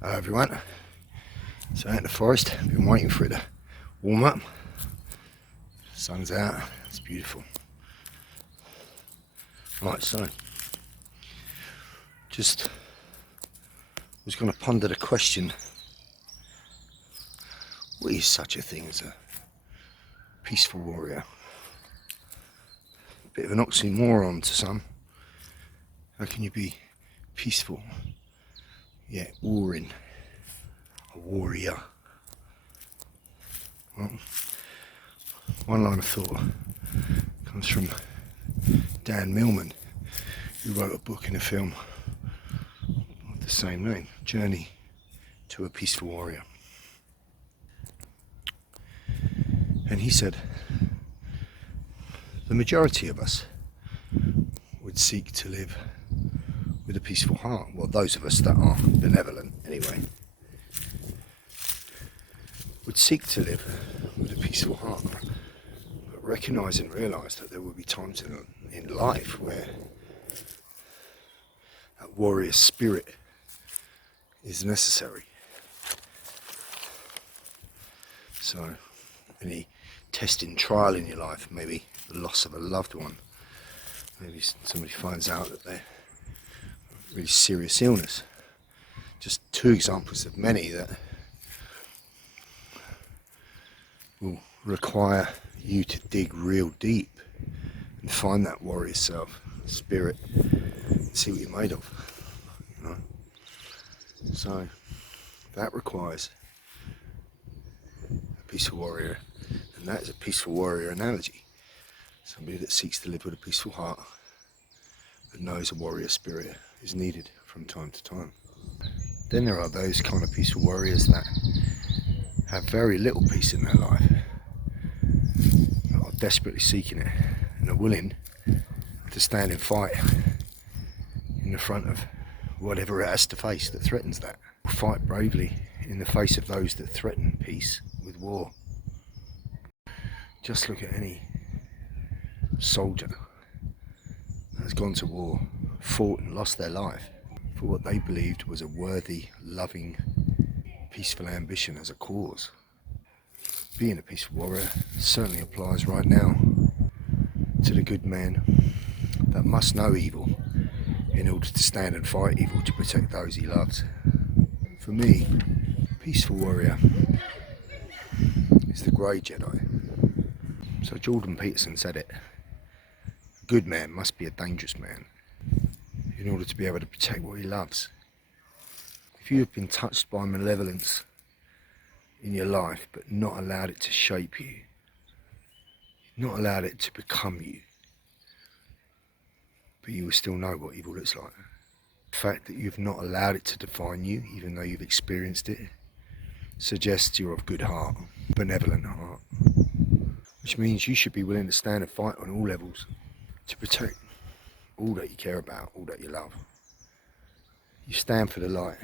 Hello everyone. So out in the forest, been waiting for it to warm up. Sun's out, it's beautiful. Right, so just was going to ponder the question, what is such a thing as a peaceful warrior? A bit of an oxymoron to some. How can you be peaceful yet warring? A warrior. Well, one line of thought comes from Dan Millman, who wrote a book and a film of the same name, Journey to a Peaceful Warrior. And he said, the majority of us would seek to live with a peaceful heart. Well, those of us that are benevolent, anyway, would seek to live with a peaceful heart. But recognise and realise that there will be times in life where that warrior spirit is necessary. So, any testing trial in your life, maybe the loss of a loved one, maybe somebody finds out that they're really serious illness. Just two examples of many that will require you to dig real deep and find that warrior self, spirit, and see what you're made of. You know? So that requires a peaceful warrior, and that is a peaceful warrior analogy. Somebody that seeks to live with a peaceful heart, but knows a warrior spirit is needed from time to time. Then there are those kind of peaceful warriors that have very little peace in their life, that are desperately seeking it and are willing to stand and fight in the front of whatever it has to face that threatens that. Fight bravely in the face of those that threaten peace with war. Just look at any soldier that has gone to war, fought and lost their life for what they believed was a worthy, loving, peaceful ambition as a cause. Being a peaceful warrior certainly applies right now to the good man that must know evil in order to stand and fight evil to protect those he loves. For me, peaceful warrior is the grey Jedi. So Jordan Peterson said it, a good man must be a dangerous man in order to be able to protect what he loves. If you have been touched by malevolence in your life but not allowed it to shape you, not allowed it to become you, but you will still know what evil looks like. The fact that you've not allowed it to define you, even though you've experienced it, suggests you're of good heart, benevolent heart, which means you should be willing to stand and fight on all levels to protect all that you care about, all that you love. You stand for the light,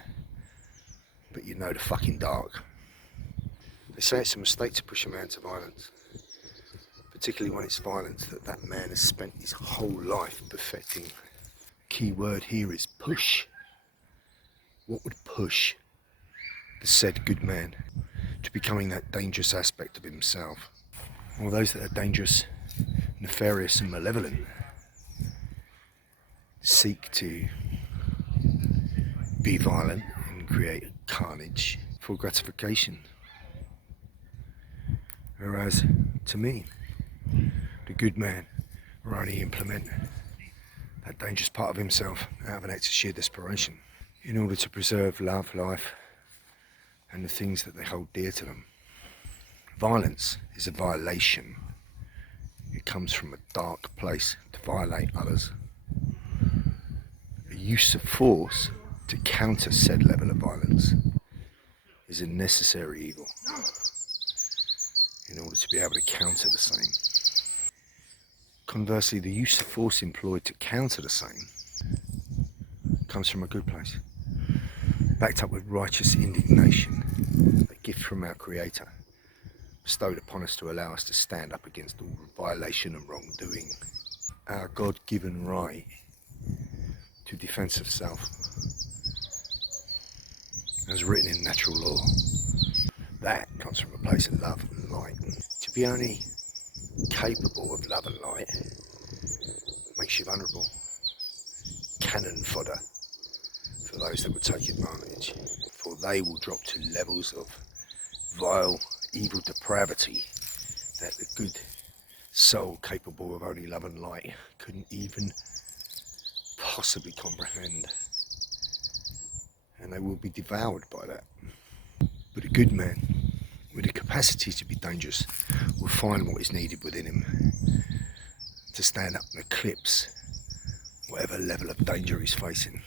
but you know the fucking dark. They say it's a mistake to push a man to violence, particularly when it's violence that man has spent his whole life perfecting. Key word here is push. What would push the said good man to becoming that dangerous aspect of himself? Well, those that are dangerous, nefarious and malevolent seek to be violent and create carnage for gratification. Whereas, to me, the good man will only implement that dangerous part of himself out of an act of sheer desperation in order to preserve love, life, and the things that they hold dear to them. Violence is a violation. It comes from a dark place to violate others. The use of force to counter said level of violence is a necessary evil in order to be able to counter the same. Conversely, the use of force employed to counter the same comes from a good place, backed up with righteous indignation, a gift from our Creator, bestowed upon us to allow us to stand up against all violation and wrongdoing. Our God-given right to defense of self. as written in natural law. That comes from a place of love and light. To be only capable of love and light makes you vulnerable. Cannon fodder for those that would take advantage, for they will drop to levels of vile, evil depravity that the good soul capable of only love and light couldn't even possibly comprehend, and they will be devoured by that. But a good man with the capacity to be dangerous will find what is needed within him to stand up and eclipse whatever level of danger he's facing.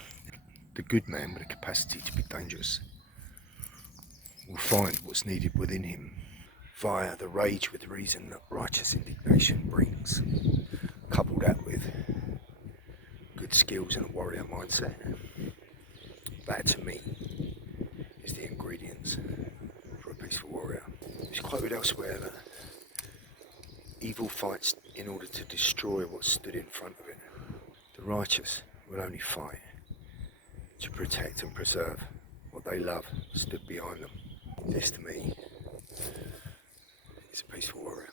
The good man with the capacity to be dangerous will find what's needed within him via the rage with reason that righteous indignation brings. Couple that with good skills and a warrior mindset. That to me is the ingredients for a peaceful warrior. It's quoted elsewhere that evil fights in order to destroy what stood in front of it. The righteous will only fight to protect and preserve what they love stood behind them. This to me is a peaceful warrior.